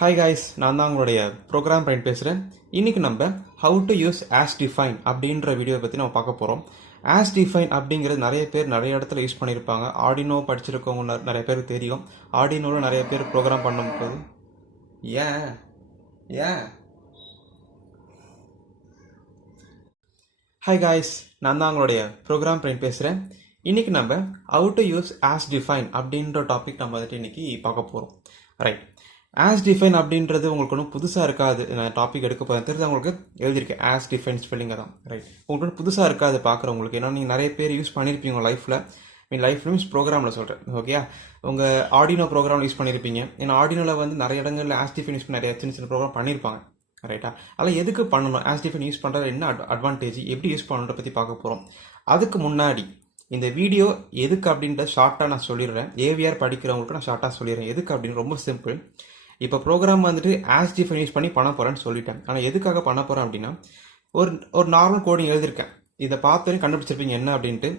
Hi guys, நான் தான் உங்களுடைய ப்ரோக்ராம் பிரைன் பேசுகிறேன். இன்றைக்கி நம்ம how to use as define அப்படின்ற வீடியோ பற்றி நம்ம பார்க்க போகிறோம். ஆஸ் டிஃபைன் அப்படிங்கிறது நிறைய பேர் நிறைய இடத்துல யூஸ் பண்ணியிருப்பாங்க. ஆர்டினோ படிச்சிருக்கவங்க நிறைய பேருக்கு தெரியும். ஆர்டினோவில் நிறைய பேர் ப்ரோக்ராம் பண்ணும்போது ஏன் ஏன் ஹாய் காய்ஸ், நான் தான் உங்களுடைய ப்ரோக்ராம் பிரைன் பேசுகிறேன். இன்றைக்கி நம்ம how to use as define அப்படின்ற டாபிக் நம்ம வந்துட்டு இன்றைக்கி பார்க்க போகிறோம். ரைட், ஆஸ் டிஃபைன் அப்படின்றது உங்களுக்கு ஒன்றும் புதுசாக இருக்காது. நான் டாபிக் எடுக்க போகிறேன் தெரிஞ்சு உங்களுக்கு எழுதியிருக்கேன். ஆஸ் டிஃபைன் ஸ்பெல்லிங்கை தான். ரைட், உங்களுக்கு ஒன்றும் புதுசாக இருக்காது பார்க்குறவங்களுக்கு. ஏன்னா நீங்கள் நிறைய பேர் யூஸ் பண்ணியிருப்பீங்க உங்கள் லைஃப்பில் மீன்ஸ் ப்ரோக்ராமில் சொல்கிறேன். ஓகே, உங்கள் ஆர்டினோ ப்ரோக்ராம் யூஸ் பண்ணியிருப்பீங்க. ஏன்னா ஆர்டினோவில் வந்து நிறைய இடங்களில் ஆஸ் டிஃபைன் யூஸ் பண்ணி நிறைய சின்ன சின்ன ப்ரோக்ராம் பண்ணியிருப்பாங்க. ரைட்டா, அதில் எதுக்கு பண்ணணும், ஆஸ் டிஃபைன் யூஸ் பண்ணுறது என்ன அட்வான்டேஜ், எப்படி யூஸ் பண்ணுறத பற்றி பார்க்க போகிறோம். அதுக்கு முன்னாடி இந்த வீடியோ எதுக்கு அப்படின்ற ஷார்ட்டாக நான் சொல்லிடுறேன். ஏவிஆர் படிக்கிறவங்களுக்கு நான் ஷார்ட்டாக சொல்லிடுறேன் எதுக்கு அப்படின்னு. ரொம்ப சிம்பிள். இப்போ ப்ரோக்ராம் வந்துட்டு ஆஸ் டிஃபைன் யூஸ் பண்ணி பண்ண போகிறேன்னு சொல்லிட்டேன். ஆனால் எதுக்காக பண்ண போகிறேன் அப்படின்னா, ஒரு நார்மல் கோடிங் எழுதியிருக்கேன். இதை பார்த்தோன்னே கண்டுபிடிச்சிருப்பீங்க என்ன அப்படின்ட்டு.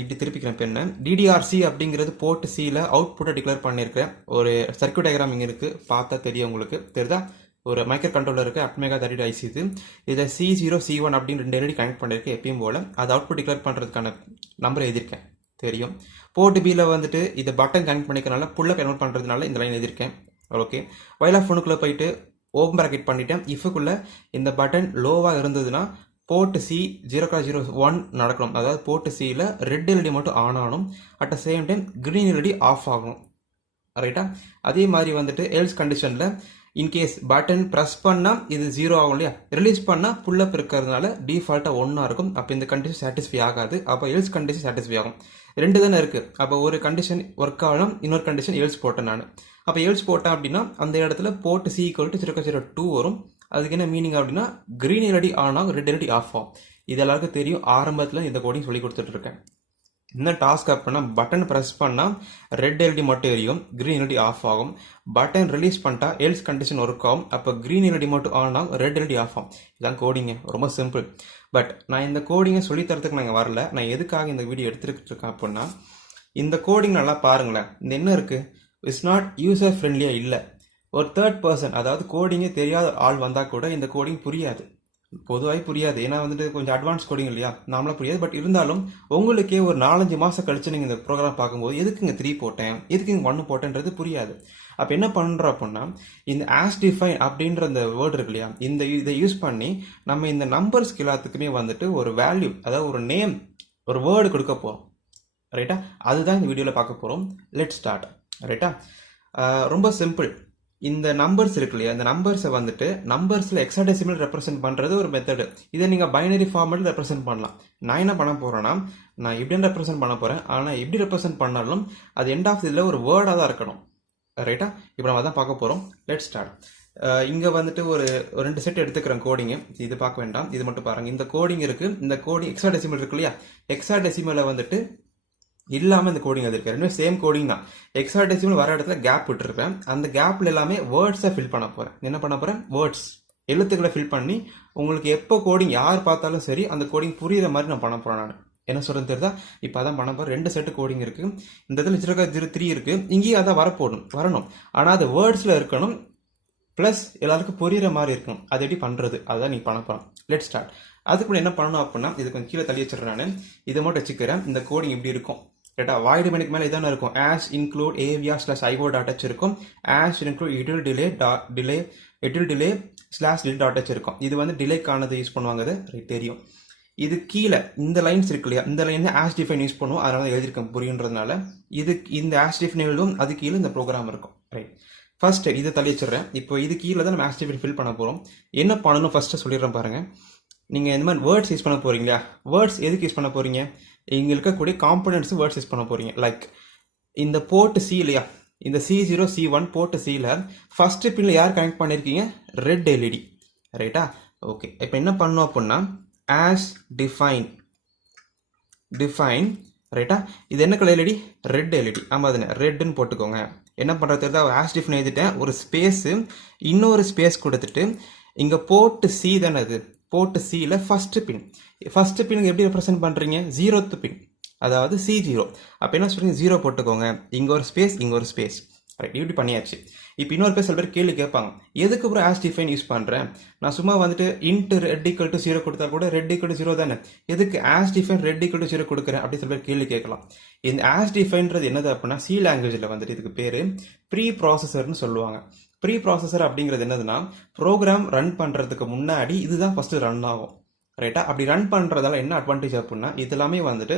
இப்படி திருப்பிக்கிறேன் பெண்ணை. டிடிஆர்சி அப்படிங்கிறது போர்ட் சியில் அவுட்புட்டை டிக்ளேர் பண்ணியிருக்கேன். ஒரு சர்க்யூட் டயக்ராம் இங்கே இருக்குது, பார்த்தா தெரியும் உங்களுக்கு. தெரியுதா? ஒரு மைக்ரோ கண்ட்ரோலர் இருக்குது, அட்மேகா 32 ஐசி. இதை C0 C1 அப்படின்னு 2 எல்இடி கனெக்ட் பண்ணியிருக்கேன் எப்பயும் போல். அது அவுட்புட் டிக்ளேர் பண்ணுறதுக்கான நம்பர் எழுதியிருக்கேன், தெரியும். போர்ட் பியில் வந்துட்டு இதை பட்டன் கனெக்ட் பண்ணிக்கிறனால புல்ல கன்வெர்ட் பண்ணுறதுனால இந்த லைன் எழுதியிருக்கேன். ஓகே, வைல் ஆஃப் ஒன்றுக்குள்ளே போயிட்டு ஓப்பன் ப்ராக்கெட் பண்ணிட்டேன். இஃபுக்குள்ளே இந்த பட்டன் லோவாக இருந்ததுன்னா போர்ட் C 0.01 நடக்கணும். அதாவது போர்ட் சியில் ரெட் எல்இடி மட்டும் ஆன் ஆகணும், at the same time green LED off ஆகணும். ரைட்டா, அதே மாதிரி வந்துட்டு எல்ஸ் கண்டிஷனில் இன்கேஸ் பட்டன் ப்ரெஸ் பண்ணால் இது 0 ஆகும் இல்லையா, ரிலீஸ் பண்ணால் புல்லப் இருக்கிறதுனால டிஃபால்ட்டாக 1 இருக்கும். அப்போ இந்த கண்டிஷன் சாட்டிஸ்ஃபை ஆகாது. அப்போ எல்ஸ் கண்டிஷன் சாட்டிஸ்ஃபை ஆகும். 2 தானே இருக்குது. அப்போ ஒரு கண்டிஷன் ஒர்க் ஆகணும், இன்னொரு கண்டிஷன் எல்ஸ் போட்டேன் நான். அப்போ எல்ஸ் போட்டேன் அப்படின்னா அந்த இடத்துல போர்ட் C = 0.02 வரும். அதுக்கு என்ன மீனிங் அப்படின்னா கிரீன் எல்இடி ஆன் ஆகும், ரெட் எல்இடி ஆஃப் ஆகும். இது எல்லாருக்கும் தெரியும். ஆரம்பத்தில் இந்த கோடிங் சொல்லி கொடுத்துட்டு இருக்கேன். இந்த டாஸ்க் அப்படின்னா பட்டன் ப்ரெஸ் பண்ணால் ரெட் எல்இடி மட்டும் எரியும், கிரீன் எல்இடி ஆஃப் ஆகும். பட்டன் ரிலீஸ் பண்ணிட்டா எல்ஸ் கண்டிஷன் ஒர்க் ஆகும். அப்போ கிரீன் எல்இடி மட்டும் ஆன் ஆகும், ரெட் எல்இடி ஆஃப் ஆகும். இதுதான் கோடிங்க, ரொம்ப சிம்பிள். பட் நான் இந்த கோடிங்கை சொல்லித்தரத்துக்கு நாங்கள் வரல. நான் எதுக்காக இந்த வீடியோ எடுத்துக்கிட்டு இருக்கேன் அப்படின்னா, இந்த கோடிங் நல்லா பாருங்களேன். இந்த என்ன இருக்குது, இட்ஸ் நாட் யூசர் ஃப்ரெண்ட்லியாக இல்லை. ஒரு தேர்ட் பர்சன், அதாவது கோடிங்கே தெரியாத ஆள் வந்தால் கூட இந்த கோடிங் புரியாது, பொதுவாக புரியாது. ஏன்னா வந்துட்டு கொஞ்சம் அட்வான்ஸ் கோடிங் இல்லையா, நாமளாக புரியாது. பட் இருந்தாலும் உங்களுக்கே ஒரு 4-5 மாதம் கழிச்சு நீங்கள் இந்த ப்ரோக்ராம் பார்க்கும்போது எதுக்கு இங்கே 3 போட்டேன், எதுக்கு இங்கே 1 போட்டேன்றது புரியாது. அப்போ என்ன பண்ணுறோம் அப்படின்னா, இந்த ஆஸ் டிஃபைன் அப்படின்ற இந்த வேர்டு இருக்கு இல்லையா, இதை யூஸ் பண்ணி நம்ம இந்த நம்பர்ஸ்க்கு எல்லாத்துக்குமே வந்துட்டு ஒரு வேல்யூ, அதாவது ஒரு நேம், ஒரு வேர்டு கொடுக்க போகிறோம். ரைட்டா, அதுதான் இந்த வீடியோவில் பார்க்க போகிறோம். Let start. ரைட்டா, ரொம்ப சிம்பிள். இந்த நம்பர்ஸ் இருக்கு இல்லையா, இந்த நம்பர்ஸை வந்துட்டு நம்பர்ஸில் ஹெக்ஸாடெசிமல் ரெப்ரசென்ட் பண்ணுறது ஒரு மெத்தடு. இதை நீங்கள் பைனரி ஃபார்மேட்டில் ரெப்ரசென்ட் பண்ணலாம். நான் என்ன பண்ண போகிறேன்னா, நான் இப்படின்னு ரெப்ரசென்ட் பண்ண போகிறேன். ஆனால் எப்படி ரெப்ரசென்ட் பண்ணாலும் அது எண்ட் ஆஃப் இதில் ஒரு வேர்டாக தான் இருக்கணும். ரைட்டா, இப்போ நம்ம தான் பார்க்க போகிறோம். Let start. இங்கே வந்துட்டு ஒரு 2 செட் எடுத்துக்கிறேன் கோடிங்கு. இது பார்க்க வேண்டாம், இது மட்டும் பாருங்கள். இந்த கோடிங் இருக்குது. இந்த கோடிங் ஹெக்ஸாடெசிமல் இருக்கு இல்லையா, ஹெக்ஸாடெசிமலை வந்துட்டு இல்லாமல் இந்த கோடிங் எழுதிருக்கேன். ரெண்டுமே சேம் கோடிங் தான். ஹெக்ஸாடெசிமல் வர இடத்துல கேப் விட்டுருப்பேன். அந்த கேப்ல எல்லாமே வேர்ட்ஸை ஃபில் பண்ண போகிறேன். என்ன பண்ண போகிறேன், வேர்ட்ஸ், எழுத்துக்களை ஃபில் பண்ணி உங்களுக்கு எப்போ கோடிங் யார் பார்த்தாலும் சரி அந்த கோடிங் புரியுற மாதிரி நான் பண்ண போகிறேன். நான் என்ன சொல்கிறது தெரியுதா, இப்போ அதான் பண்ண போகிறேன். 2 செட்டு கோடிங் இருக்குது. இந்த இடத்துல 0.03 இருக்குது. இங்கேயும் அதான் வரணும். ஆனால் அது வேர்ட்ஸில் இருக்கணும், ப்ளஸ் எல்லாருக்கும் புரியுற மாதிரி இருக்கணும். அது எப்படி பண்ணுறது, அதுதான் நீ பண்ண போகிறோம். Let start. அதுக்கு என்ன பண்ணணும் அப்படின்னா, இது கொஞ்சம் கீழே தள்ளி வச்சிடறேன். நான் இதை மட்டும் வச்சுக்கிறேன். இந்த கோடிங் இப்படி இருக்கும். ரைட்டா, வாய்டு மணிக்கு மேலே இதான இருக்கும். ஆஸ் இன்க்ளூட் avr/io.h இருக்கும். As include Itil delay /delay.h இருக்கும். இது வந்து டிலேக்கானது யூஸ் பண்ணுவாங்க, அது தெரியும். இது கீழே இந்த லைன்ஸ் இருக்கு இல்லையா, இந்த லைன் ஆஸ் டிஃபைன் யூஸ் பண்ணுவோம். அதனால எழுதியிருக்கேன் புரியுன்றதுனால. இது இந்த ஆஸ் டிஃபைன் எழுதும், அது கீழே இந்த ப்ரோக்ராம் இருக்கும். ரைட், ஃபர்ஸ்ட் இதை தள்ளி வச்சிடறேன். இப்போ இது கீழே தான் நம்ம ஆஸ் டிஃபைன் ஃபில் பண்ண போகிறோம். என்ன பண்ணணும் ஃபர்ஸ்ட்டு சொல்லிடுறேன் பாருங்க. நீங்கள் இந்த மாதிரி வேர்ட்ஸ் யூஸ் பண்ண போகிறீங்களா, வேர்ட்ஸ் எதுக்கு யூஸ் பண்ண போகிறீங்க, இங்கே இருக்கக்கூடிய காம்பனன்ட்ஸ் வேர்ட்ஸ் யூஸ் பண்ண போகிறீங்க. லைக் இந்த போர்ட் C இல்லையா, இந்த C0 C1 போர்ட் சியில் ஃபர்ஸ்ட் பின்ல யார் கனெக்ட் பண்ணியிருக்கீங்க, ரெட் எல்இடி. ரைட்டா, ஓகே. இப்போ என்ன பண்ணணும் அப்படின்னா, ஆஸ் டிஃபைன். ரைட்டா, இது என்ன கலர் எல்இடி, ரெட் எல்இடி. ஆமாம், அதுன்னு ரெட்டுன்னு போட்டுக்கோங்க. என்ன பண்ணுறது தெரியுதா, ஆஸ் டிஃபைன் எழுதிட்டேன். ஒரு ஸ்பேஸு, இன்னொரு ஸ்பேஸ் கொடுத்துட்டு இங்கே போர்ட் C தானே, அது போர்ட் சியில் ஃபர்ஸ்ட் பின் எப்படி ரெப்ரசென்ட் பண்ணுறீங்க, 0th பின், அதாவது C0. அப்போ என்ன சொல்றீங்க, 0 போட்டுக்கோங்க. இங்கே ஒரு ஸ்பேஸ், இங்கே ஒரு ஸ்பேஸ். ரைட், இப்படி பண்ணியாச்சு. இப்போ இன்னொரு பேர் சில பேர் கேள்வி கேட்பாங்க, எதுக்கு அப்புறம் ஆஸ் டிஃபைன் யூஸ் பண்ணுறேன், நான் சும்மா வந்துட்டு இன்ட் ரெட் ஈக்குவல் டு 0 கொடுத்தா கூட ரெட் ஈக்குவல் டு 0 தானே, எதுக்கு as define red equal to 0 கொடுக்குறேன் அப்படி சில பேர் கேள்வி கேட்கலாம். இந்த ஆஸ் டிஃபைன்றது என்னது அப்படின்னா சி லாங்குவேஜில் வந்துட்டு இதுக்கு பேர் ப்ரீ ப்ராசஸர்னு சொல்லுவாங்க. ப்ரீ ப்ராசஸர் அப்படிங்கிறது என்னதுன்னா ப்ரோக்ராம் ரன் பண்ணுறதுக்கு முன்னாடி இதுதான் ஃபஸ்ட்டு ரன் ஆகும். ரைட்டா, அப்படி ரன் பண்ணுறதால என்ன அட்வான்டேஜ் அப்படின்னா இது எல்லாமே வந்துட்டு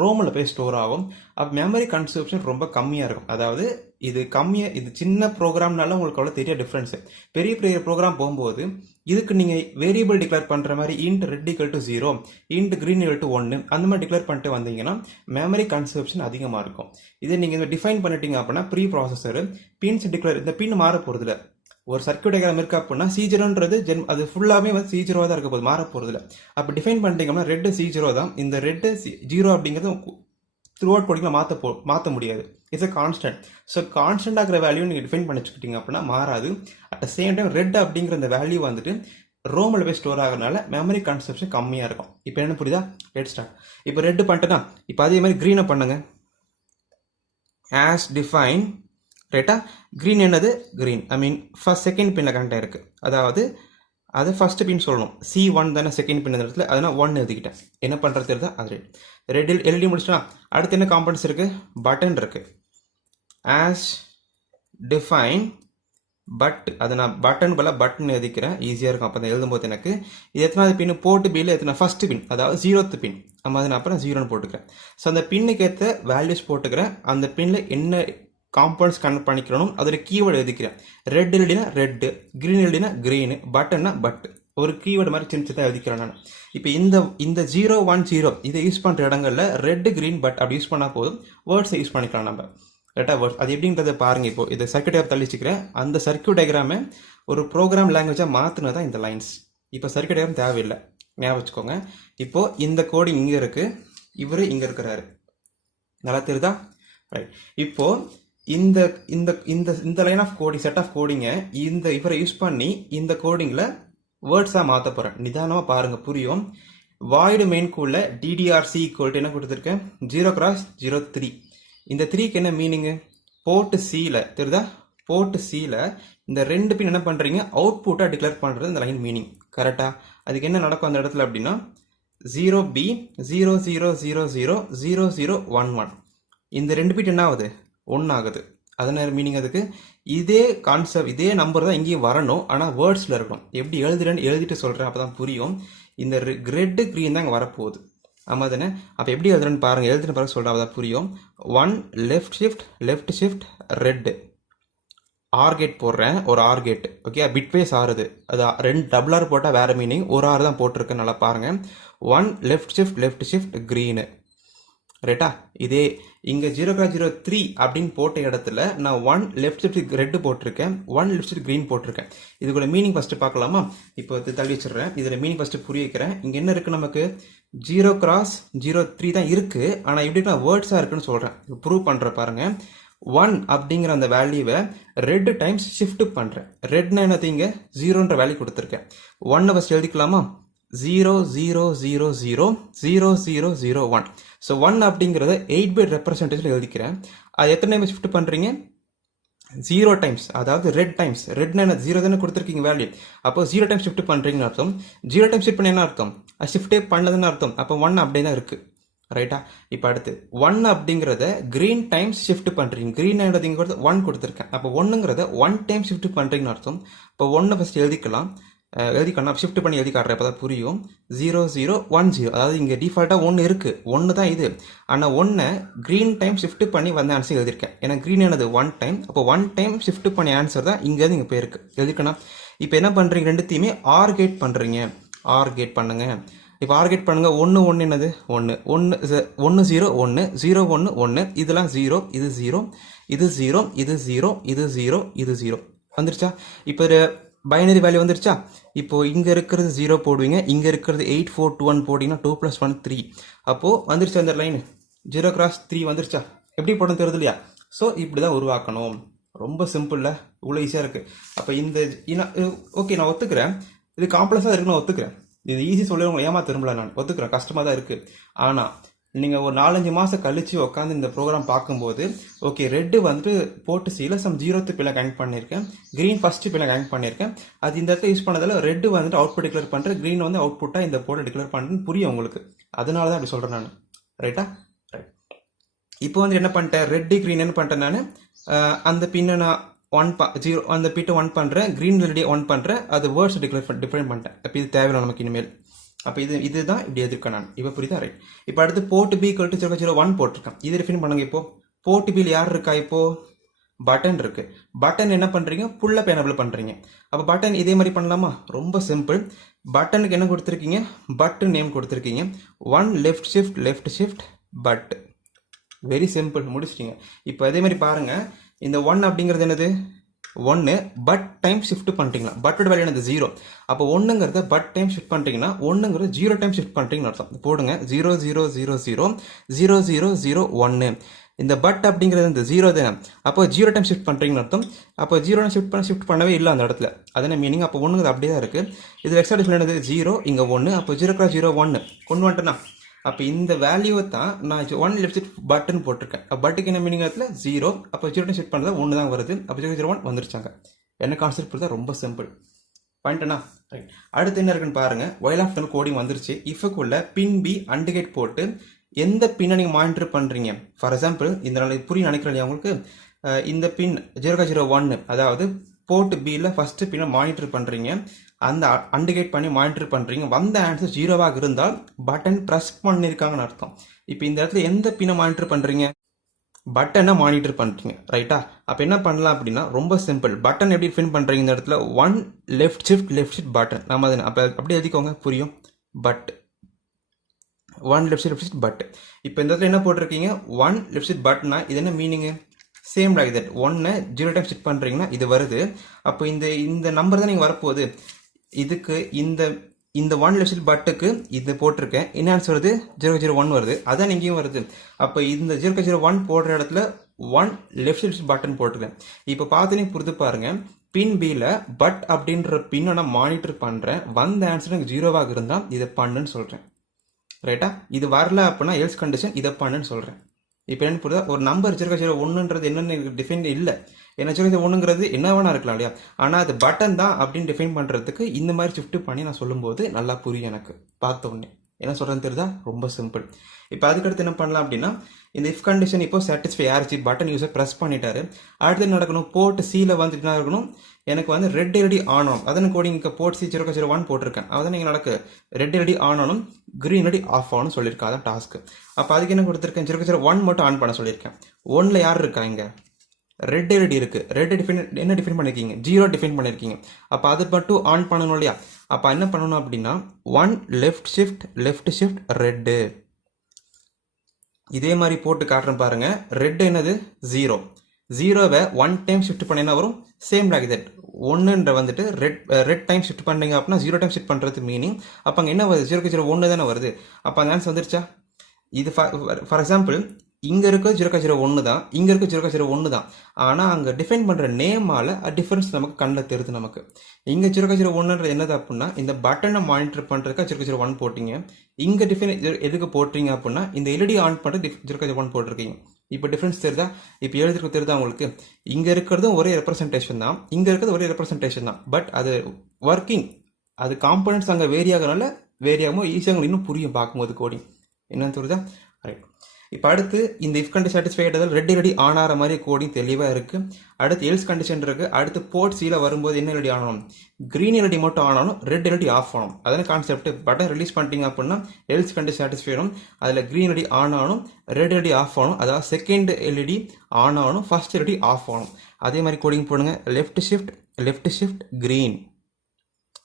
ரோமில் போய் ஸ்டோர் ஆகும். அப்போ மெமரி கன்சப்ஷன் ரொம்ப கம்மியாக இருக்கும். அதாவது இது சின்ன ப்ரோக்ராம்னால உங்களுக்கு அவ்வளோ தெரிய டிஃப்ரென்ஸு. பெரிய பெரிய ப்ரோக்ராம் போகும்போது இதுக்கு நீங்கள் வேரியபிள் டிக்ளேர் பண்ணுற மாதிரி int red equal to 0, int green equal to 1 அந்த மாதிரி டிக்ளேர் பண்ணிட்டு வந்தீங்கன்னா மெமரி கன்சப்ஷன் அதிகமாக இருக்கும். இதை நீங்கள் இதை டிஃபைன் பண்ணிட்டீங்க அப்படின்னா ப்ரீ ப்ராசஸர் பின்ஸ் டிக்ளேர், இந்த பின் மாற போகிறதுல ஒரு சர்க்கியூட் டயக்ராம் இருக்கு அப்படின்னா C0ன்றது அது ஃபுல்லாமே வந்து C0 தான் இருக்க போகுது, மாற போகிறதுல. அப்போ டிஃபைன் பண்ணிட்டீங்கன்னா ரெட் C0 தான். இந்த ரெட் 0 அப்படிங்கிறது த்ரூ அவுட் கோடிங்கில் மாற்ற முடியாது. It's a constant. So constant ஆகிற வேல்யூ நீங்கள் டிஃபைன் பண்ணி வச்சுக்கிட்டீங்க அப்படின்னா மாறாது. At the same time red அப்படிங்கிற அந்த வேல்யூ வந்துட்டு ரோமில் போய் ஸ்டோர் ஆகிறதுனால மெமரி கன்சப்ஷன் கம்மியாக இருக்கும். இப்போ என்ன புரியுதா? Let's start. இப்போ ரெட் பண்ணிட்டேன்னா இப்போ அதே மாதிரி க்ரீனை பண்ணுங்க. ஆஸ் டிஃபைன் ரைட்டா, க்ரீன் என்னது க்ரீன், ஐ மீன் ஃபர்ஸ்ட் செகண்ட் பின்ல கரெக்டாக இருக்குது. அதாவது அது ஃபர்ஸ்ட் பின் சொல்லணும். C1 தானே செகண்ட் பின் இடத்துல, அதனால் 1 எழுதிக்கிட்டேன். என்ன பண்ணுறது தெரியுதா? அது ரெட்டில் எழுதி முடிச்சிட்டா அடுத்து என்ன காம்பனன்ட்ஸ் இருக்குது? பட்டன் இருக்குது. ஆஸ் டிஃபைன் பட், அதை நான் பட்டன் போல பட்டன் எழுதிக்கிறேன், ஈஸியாக இருக்கும். அப்போ தான் எழுதும்போது எனக்கு இது எத்தனாவது பின் போர்ட் பியில் எத்தனை ஃபர்ஸ்ட் பின், அதாவது 0th பின். நம்ம அதை நான் அப்புறம் 0ன்னு போட்டுக்கிறேன். ஸோ அந்த பின்னுக்கு ஏற்ற வேல்யூஸ் போட்டுக்கிறேன். அந்த பின்னில் என்ன காம்பவுண்ட்ஸ் கனெக்ட் பண்ணிக்கிறோம் அதில் கீவேர்டு எழுதிக்கிறேன். ரெட் எழுதினா ரெட்டு, க்ரீன் எழுதினா க்ரீனு, பட்டன்னா பட், ஒரு கீவேர்டு மாதிரி சின்ன சின்னதாக எழுதிக்கிறேன் நான். இப்போ இந்த 0 1 0 இதை யூஸ் பண்ணுற இடங்கள்ல ரெட் க்ரீன் பட் அப்படி யூஸ் பண்ணால் போதும். வேர்ட்ஸை யூஸ் பண்ணிக்கலாம் நம்ம. ரைட்டா, வேர்ட்ஸ் அது எப்படின்றத பாருங்க. இப்போ இது சர்க்கியூட் டயக்ராம் தள்ளிச்சுக்கிறேன். அந்த சர்க்கியூட் டயக்ராமை ஒரு ப்ரோக்ராம் லாங்குவேஜாக மாற்றினதான் இந்த லைன்ஸ். இப்போ சர்க்கியூட் டயக்ராம் தேவையில்லை, ஞாபகம் வச்சுக்கோங்க. இப்போ இந்த கோடிங் இங்கே இருக்குது, இவர் இங்கே இருக்கிறாரு, நல்லா தெரியுதா? ரைட், இப்போ இந்த இந்த இந்த இந்த line of coding, set of கோடிங்கை இந்த இவரை யூஸ் பண்ணி இந்த கோடிங்கில் வேர்ட்ஸாக மாற்ற போகிறேன். நிதானமாக பாருங்கள், புரியும். வாய்டு மெயின்குள்ள DDRC ஈக்குவல் என்ன கொடுத்துருக்கேன்? 0x03. இந்த 3க்கு என்ன மீனிங்கு? போர்ட் சியில் தெரியுதா? போர்ட் சியில் இந்த ரெண்டு பின் என்ன பண்ணுறீங்க? அவுட்புட்டாக டிக்ளேர் பண்ணுறது இந்த லைன் மீனிங். கரெக்டாக? அதுக்கு என்ன நடக்கும் அந்த இடத்துல அப்படின்னா 0B 00000011. இந்த ரெண்டு பிட் என்ன ஆகுது? 1 ஆகுது. அதனால மீனிங் அதுக்கு இதே கான்செப்ட், இதே நம்பர் தான் இங்கேயும் வரணும், ஆனால் வேர்ட்ஸில் இருக்கணும். எப்படி எழுதுறேன்னு எழுதிட்டு சொல்கிறேன், அப்போ தான் புரியும். இந்த ரெட் க்ரீன் தான் இங்கே வரப்போகுது. ஆமாம் தானே? அப்போ எப்படி எழுதுறேன்னு பாருங்கள், எழுதின பிறகு சொல்கிறேன், அப்போ தான் புரியும். 1 லெஃப்ட் ஷிஃப்ட் ரெட்டு, ஆர்கேட் போடுறேன், ஒரு ஆர்கேட். ஓகே, பிட்வைஸ் ஆறுது. அது 2 டபுள் ஆர் போட்டால் வேறு மீனிங், ஒரு ஆறு தான் போட்டிருக்கேன், நல்லா பாருங்கள். 1 லெஃப்ட் ஷிஃப்ட் க்ரீனு. ரைட்டா, இதே இங்கே 0x03 அப்படின்னு போட்ட இடத்துல நான் 1 லெஃப்ட் ஷிஃப்ட் ரெட்டு போட்டிருக்கேன், 1 லெஃப்ட் ஷிஃப்ட் க்ரீன் போட்டிருக்கேன். இதுக்கூட மீனிங் ஃபஸ்ட்டு பார்க்கலாமா? இப்போ தள்ளி வச்சிடுறேன். இதில் மீனிங் ஃபஸ்ட்டு புரிய வைக்கிறேன். இங்கே என்ன இருக்குது? நமக்கு 0x03 தான் இருக்குது, ஆனால் எப்படி நான் வேர்ட்ஸாக இருக்குன்னு சொல்கிறேன், ப்ரூவ் பண்ணுற பாருங்கள். 1 அப்படிங்கிற அந்த வேல்யூவை ரெட் டைம்ஸ் ஷிஃப்ட் பண்ணுறேன். ரெட்னா என்னது? இங்கே 0ன்ற வேல்யூ கொடுத்துருக்கேன். 1 ஃபஸ்ட் எழுதிக்கலாமா? 000000001. ஸோ 1 அப்படிங்கிறத 8-bit ரெப்ரசன்டேஜில் எழுதிக்கிறேன். அது எத்தனை டைம் ஷிஃப்ட் பண்ணுறீங்க? 0 டைம்ஸ், அதாவது ரெட் டைம்ஸ். ரெட்னா என்ன? 0 தானே கொடுத்துருக்கீங்க வேல்யூ. அப்போ 0 டைம்ஸ் ஷிஃப்ட் பண்ணுறீங்கன்னு அர்த்தம். 0 டைம்ஸ் ஷிஃப்ட் பண்ண என்ன அர்த்தம்? அது ஷிஃப்டே பண்ணதுன்னு அர்த்தம். அப்போ 1 அப்படியே தான் இருக்குது. ரைட்டா, இப்போ அடுத்து 1 அப்படிங்கிறத க்ரீன் டைம்ஸ் ஷிஃப்ட் பண்ணுறீங்க. க்ரீன் எழுதிங்கிறது 1 கொடுத்துருக்கேன். அப்போ 1ங்கிறத 1 டைம் ஷிஃப்ட் பண்ணுறீங்கன்னு அர்த்தம். இப்போ 1 ஃபஸ்ட் எழுதிக்கலாம், எழுதிக்கணும், ஷிஃப்ட் பண்ணி எழுதி காட்டுறேன், அப்போ தான் புரியும். 0010, அதாவது இங்கே டிஃபால்ட்டாக 1 இருக்குது, 1 தான் இது. ஆனால் 1 க்ரீன் டைம் ஷிஃப்ட் பண்ணி வந்த ஆன்சர் எழுதியிருக்கேன். ஏன்னா க்ரீன் என்னது? 1 டைம். அப்போ 1 டைம் ஷிஃப்ட் பண்ணி ஆன்சர் தான் இங்கேருந்து இங்கே போயிருக்கு, எழுதிக்கணும். இப்போ என்ன பண்ணுறீங்க? ரெண்டுத்தையுமே ஆர்கேட் பண்ணுறீங்க. ஆர்கேட் பண்ணுங்க. இப்போ ஆர்கேட் பண்ணுங்க. 1 1 என்னது? 1 1 1 0 1 0 1 1. இதெல்லாம் 0, இது 0, இது 0, இது 0, இது 0, இது 0 வந்துருச்சா? இப்போ பைனரி வேல்யூ வந்துருச்சா? இப்போ இங்கே இருக்கிறது 0 போடுவீங்க, இங்கே இருக்கிறது 8421 போட்டிங்கன்னா 2 + 1 3. அப்போது வந்துருச்சா அந்த லைன்? 0x3 வந்துருச்சா? எப்படி போடணும் தெரியுது இல்லையா? ஸோ இப்படி தான் உருவாக்கணும். ரொம்ப சிம்பிளில், இவ்வளோ ஈஸியாக இருக்குது. அப்போ இந்த ஓகே, நான் ஒத்துக்கிறேன், இது காம்ப்ளெக்ஸாக இருக்குன்னு ஒத்துக்கிறேன். இது ஈஸி சொல்லி உங்களை ஏமா திரும்பல, நான் ஒத்துக்கிறேன், கஷ்டமாக தான் இருக்குது. ஆனால் நீங்கள் ஒரு 4-5 மாதம் கழிச்சு உட்காந்து இந்த ப்ரோக்ராம் பார்க்கும்போது ஓகே ரெட்டு வந்துட்டு போர்ட் சியில் சம் 0th பின்னை கனெக்ட் பண்ணியிருக்கேன், க்ரீன் ஃபஸ்ட்டு பின்னை கனெக்ட் பண்ணியிருக்கேன். அது இந்த இடத்துல யூஸ் பண்ணதில் ரெட்டு வந்துட்டு அவுட்புட் டிக்ளேர் பண்ணுறேன், க்ரீன் வந்து அவுட்புட்டாக இந்த போர்ட்டை டிக்ளேர் பண்ணுறேன்னு புரியும் உங்களுக்கு. அதனால தான் அப்படி சொல்கிறேன் நான். ரைட்டா? ரைட். இப்போ வந்து என்ன பண்ணிட்டேன், ரெட்டு க்ரீன் என்ன பண்ணிட்டேன் நான், அந்த பின்னை நான் 0 அந்த பிட்டை 1 பண்ணுறேன், க்ரீன் ரெடி 1 பண்ணுறேன், அது வேர்ட்ஸ் டிஃபைன் பண்ணிட்டேன். அப்போ இது தேவையில்லை நமக்கு இனிமேல். அப்போ இதுதான் இப்படி எதிர்க்க நான். இப்போ புரியுதா? ரைட். இப்போ அடுத்து போர்ட் பி = 001 போட்டிருக்கேன். இது டிஃபைன் பண்ணுங்க. இப்போ போர்ட் பியில் யார் இருக்கா, இப்போ பட்டன் இருக்கு. பட்டன் என்ன பண்றீங்க, புல் அப் எனபிள் பண்றீங்க. அப்போ பட்டன் இதே மாதிரி பண்ணலாமா? ரொம்ப சிம்பிள். பட்டனுக்கு என்ன கொடுத்துருக்கீங்க, பட்டன் நேம் கொடுத்துருக்கீங்க. 1 left shift but. Very simple, முடிச்சிட்டீங்க. இப்போ அதே மாதிரி பாருங்க, இந்த 1 அப்படிங்கிறது என்னது, 1 பட் டைம் ஷிஃப்ட் பண்ணிட்டீங்களா, பட்டோட வேல்யூ என்னது 0. அப்போ 1ங்கிறத பட் டைம் ஷிஃப்ட் பண்ணிட்டீங்கன்னா 1ங்கிறது 0 டைம் ஷிஃப்ட் பண்ணிட்டீங்கன்னு அர்த்தம். போடுங்க 0 0 0 0 0 0 0 1. இந்த பட் அப்படிங்கிறது இந்த 0 தானே, அப்போ 0 டைம் ஷிஃப்ட் பண்ணுறீங்கன்னு அர்த்தம். அப்போ 0 டைம் ஷிஃப்ட் பண்ணவே இல்லை அந்த இடத்துல, அதான மீனிங். அப்போ 1ங்கிறது அப்படியே தான் இருக்குது. இது எக்ஸ்ட்ரா என்னது 0, இங்கே 1, அப்போ 0 × 0 1 கொண்டு வந்துட்டேன்னா, அப்போ இந்த வேல்யூவை தான் நான் 1 லெஃப்ட் ஷிஃப்ட் பட்டன் போட்டிருக்கேன். பட்டுக்கு என்ன மீனிங் இடத்துல 0, அப்போ 0 டைம் ஷிஃப்ட் பண்ணது 1 தான் வருது. அப்போ 0 0 1 வந்துருச்சாங்க. என்ன கான்செப்ட் புரியுதா? ரொம்ப சிம்பிள். பாயிண்ட்னா ரைட். அடுத்து என்ன இருக்குன்னு பாருங்க, ஒயில் ஆஃப் கோடிங் வந்துருச்சு. இஃப்க்குள்ள பின் பி அண்ட் கேட் போட்டு எந்த பின்னை நீங்கள் மானிட்டர் பண்ணுறீங்க. ஃபார் எக்ஸாம்பிள் இந்த நாள் புரிய நினைக்கிறேன் உங்களுக்கு, இந்த பின் 0 × 0 1, அதாவது போர்ட் பியில் ஃபஸ்ட்டு பின்னை மானிட்டர் பண்ணுறீங்க, அந்த அண்டிகேட் பண்ணி மானிட்டர் பண்ணுறீங்க. வந்த ஆன்சர் 0வாக இருந்தால் பட்டன் ப்ரெஸ் பண்ணியிருக்காங்கன்னு அர்த்தம். இப்போ இந்த இடத்துல எந்த பின்னை மானிட்டர் பண்ணுறீங்க, பட்டனை மானிட்டர் பண்ணுறீங்க. ரைட்டா? அப்போ என்ன பண்ணலாம் அப்படின்னா ரொம்ப சிம்பிள். பட்டன் எப்படி டிஃபைன் பண்ணுறீங்க இந்த இடத்துல, 1 லெஃப்ட் ஷிஃப்ட் பட்டன். நம்ம அதை அப்போ அப்படியே எழுதிக்கோங்க, புரியும். But 1 left shift but. இப்போ இந்த இடத்துல என்ன போட்டிருக்கீங்க, 1 லெஃப்ட் ஷிஃப்ட் பட்னா இது என்ன meaning, same like that. 1 0 time shift பண்ணுறீங்கன்னா இது வருது. அப்போ இந்த நம்பர் தான் நீங்கள் வரப்போகுது. இதுக்கு இந்த 1 லெஃப்ட் ஷிஃப்ட் பட்டுக்கு இது போட்டிருக்கேன், என்ன ஆன்சர் வருது 0 0 1 வருது. அதான் இங்கேயும் வருது. அப்போ இந்த 0 0 1 போடுற இடத்துல 1 லெஃப்ட் ஷிஃப்ட் பட்டன் போட்டிருக்கேன். இப்போ பார்த்துனே புரிது பாருங்க, பின் பியில் பட் அப்படின்ற பின்னை நான் மானிட்டர் பண்ணுறேன். வந்த ஆன்சர் எனக்கு 0வாக இருந்தால் இதை பண்ணுன்னு சொல்கிறேன். ரைட்டா? இது வரல அப்படின்னா எல்ஸ் கண்டிஷன் இதை பண்ணுன்னு சொல்கிறேன். இப்போ என்ன புரியுதா, ஒரு நம்பர் 0 0 1ன்றது என்னென்னு டிஃபைன் இல்லை. ஏன்னா 0 0 1ங்கிறது என்ன வேணா இருக்கலாம் இல்லையா, ஆனால் அது பட்டன் தான் அப்படின்னு டிஃபைன் பண்ணுறதுக்கு இந்த மாதிரி ஷிஃப்ட் பண்ணி நான் சொல்லும்போது நல்லா புரியும் எனக்கு பார்த்த உடனே. என்ன சொல்கிறேன்னு தெரியுதா? ரொம்ப சிம்பிள். இப்போ அதுக்கடுத்து என்ன பண்ணலாம் அப்படின்னா, இந்த இஃப் கண்டிஷன் இப்போ சாட்டிஸ்ஃபை ஆயிடுச்சு, பட்டன் யூஸர் ப்ரெஸ் பண்ணிட்டாரு. அடுத்து என்ன நடக்கணும், போர்ட் சியில் வந்துட்டு என்ன இருக்கணும், எனக்கு வந்து ரெட் எல்இடி ஆன் ஆகும். அதன் கோடிங் இங்கே போர்ட் சி 0 0 1 போட்டிருக்கேன். அதான் நீங்கள் நடக்கு ரெட் எல்இடி ஆன் ஆனும் க்ரீன் எல்இடி ஆஃப் ஆகணும் சொல்லியிருக்கேன். அதான் டாஸ்க்கு. அப்போ அதுக்கு என்ன கொடுத்துருக்கேன், 0 0 1 மட்டும் ஆன் பண்ண சொல்லியிருக்கேன். 1ல் யார் இருக்கா, இங்கே ரெட் எல்இடி இருக்கு. ரெட் என்ன டிஃபைன் பண்ணியிருக்கீங்க, 0 டிஃபைன் பண்ணியிருக்கீங்க. அப்போ அது மட்டும் ஆன் பண்ணணும் இல்லையா. அப்போ என்ன பண்ணணும் அப்படின்னா 1 லெஃப்ட் ஷிஃப்ட் ரெட்டு. இதே மாதிரி போட்டு காட்டுறேன் பாருங்க. ரெட் என்னது 0, 0வை 1 டைம் ஷிஃப்ட் பண்ண என்ன வரும், சேம் லைக் தட். 1ன்ற வந்துட்டு ரெட் டைம் ஷிஃப்ட் பண்ணுறீங்க அப்படின்னா 0 டைம் ஷிஃப்ட் பண்ணுறது மீனிங். அப்போ அங்கே என்ன வருது, 0 0 1 தானே வருது. அப்போ அந்த ஆன்சர் வந்துருச்சா. இது ஃபார் எக்ஸாம்பிள் இங்கே இருக்க 0 0 1 தான், இங்கே இருக்க 0 0 1 தான். ஆனால் அங்கே டிஃபைன் பண்ணுற நேமால் டிஃபரன்ஸ் நமக்கு கண்ணில் தெரியுது. நமக்கு இங்கே 0 0 1ன்றது என்னது அப்படின்னா, இந்த பட்டனை மானிட்டர் பண்ணுறதுக்கா 0 0 1 போட்டிங்க. இங்கே டிஃபைன் எதுக்கு போட்டிங்க அப்படின்னா, இந்த எல்இடி ஆன் பண்ணுறது 0 0 1 போட்டிருக்கீங்க. இப்போ டிஃப்ரென்ஸ் தெரியுதா, இப்போ எழுதிருக்கு தெரியுதா உங்களுக்கு. இங்கே இருக்கிறதும் ஒரே ரெப்ரசன்டேஷன் தான், இங்கே இருக்கிறது ஒரே ரெப்ரசன்டேஷன் தான். பட் அது ஒர்க்கிங், அது காம்பனன்ட்ஸ் அங்கே வேரி ஆகிறனால வேரியாகவும் ஈஸியாக இன்னும் புரியும் பார்க்கும்போது கோடிங். என்னன்னு தெரியுதா? ரைட். இப்போ அடுத்து இந்த இஃப் கண்டிஷன் சாட்டிஸ்ஃபை ஆகிட்டதால் ரெட் எல்இடி ஆன் ஆகிற மாதிரி கோடிங் தெளிவாக இருக்குது. அடுத்து எல்ஸ் கண்டிஷன் இருக்குது. அடுத்து போர்ட் சியில் வரும்போது என்ன எல்இடி ஆன் ஆகணும், க்ரீன் எல்இடி மட்டும் ஆன் ஆகணும், ரெட் எல்இடி ஆஃப் ஆகணும். அதான கான்செப்ட். பட்டன் ரிலீஸ் பண்ணிட்டீங்க அப்படின்னா எல்ஸ் கண்டிஷன் சாட்டிஸ்ஃபை ஆகணும். அதில் க்ரீன் எல்இடி ஆன் ஆகணும், ரெட் எல்இடி ஆஃப் ஆகணும். அதாவது செகண்ட் எல்இடி ஆன் ஆகணும், ஃபர்ஸ்ட் எல்இடி ஆஃப் ஆகணும். அதே மாதிரி கோடிங் போடுங்க. Left shift green.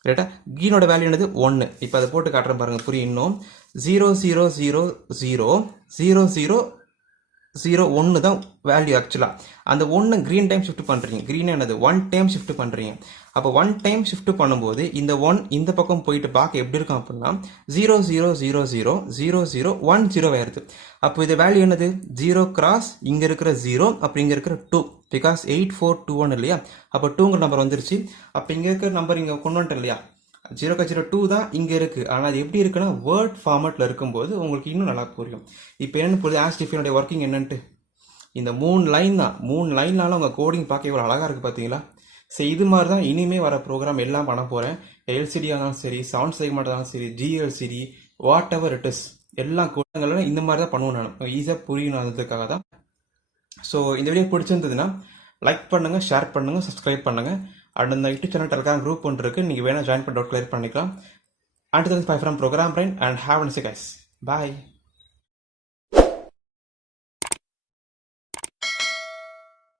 ரைட்டா? க்ரீனோட வேல்யூ என்னது 1. இப்போ அதை போட்டு காட்டுறேன் பாருங்க, புரியும் இன்னும். 0 0 0 0 0 0 0 1 தான் வேல்யூ ஆக்சுவலாக. அந்த 1 க்ரீன் டைம் ஷிஃப்ட் பண்ணுறீங்க. க்ரீன் என்னது 1 டைம் ஷிஃப்ட் பண்ணுறீங்க. அப்போ 1 டைம் ஷிஃப்ட் பண்ணும்போது இந்த 1 இந்த பக்கம் போயிட்டு பார்க்க எப்படி இருக்கும் அப்படின்னா 0 0 0 0 0 0 1 0 ஆயிடுது. அப்போ இது வேல்யூ என்னது 0 கிராஸ் இங்கே இருக்கிற 0, அப்போ இங்கே இருக்கிற 2, பிகாஸ் 8 4 2 1 இல்லையா. அப்போ 2ங்கிற நம்பர் வந்துருச்சு. அப்போ இங்கே இருக்கிற நம்பர் இங்கே கொண்டு வந்துட்டேன் இல்லையா. 0K02 தான் இங்கே இருக்குது. ஆனால் அது எப்படி இருக்குன்னா வேர்ட் ஃபார்மேட்டில் இருக்கும்போது உங்களுக்கு இன்னும் நல்லா புரியும். இப்போ என்னென்னு புரியுது ஆஸ் டிஃபைனுடைய ஒர்க்கிங் என்னன்ட்டு. இந்த 3 லைன் தான், 3 லைன்னால உங்கள் கோடிங் பார்க்க இவ்வளோ அழகாக இருக்குது பார்த்தீங்களா. சரி, இது மாதிரி தான் இனிமேல் வர ப்ரோக்ராம் எல்லாம் பண்ண போகிறேன். எல்சிடி ஆனாலும் சரி, சவுண்ட் செக்மெண்ட் ஆனாலும் சரி, GLCD, what ever it is, எல்லா கோடங்களும் இந்த மாதிரி தான் பண்ணுவேன் நான், ஈஸியாக புரியணுன்றதுக்காக தான். ஸோ இந்த வீடியோ பிடிச்சிருந்ததுன்னா லைக் பண்ணுங்கள், ஷேர் பண்ணுங்கள், சப்ஸ்கிரைப் பண்ணுங்கள். அண்ட் இந்த யூடியூப் சேனல் டெலிகிராம் குரூப் ஒன்று இருக்குது, நீங்கள் வேணால் ஜாயின் பண்ணி டவுட் கிளியர் பண்ணிக்கலாம். Until then, bye from Program Brain and have a nice day, guys. Bye.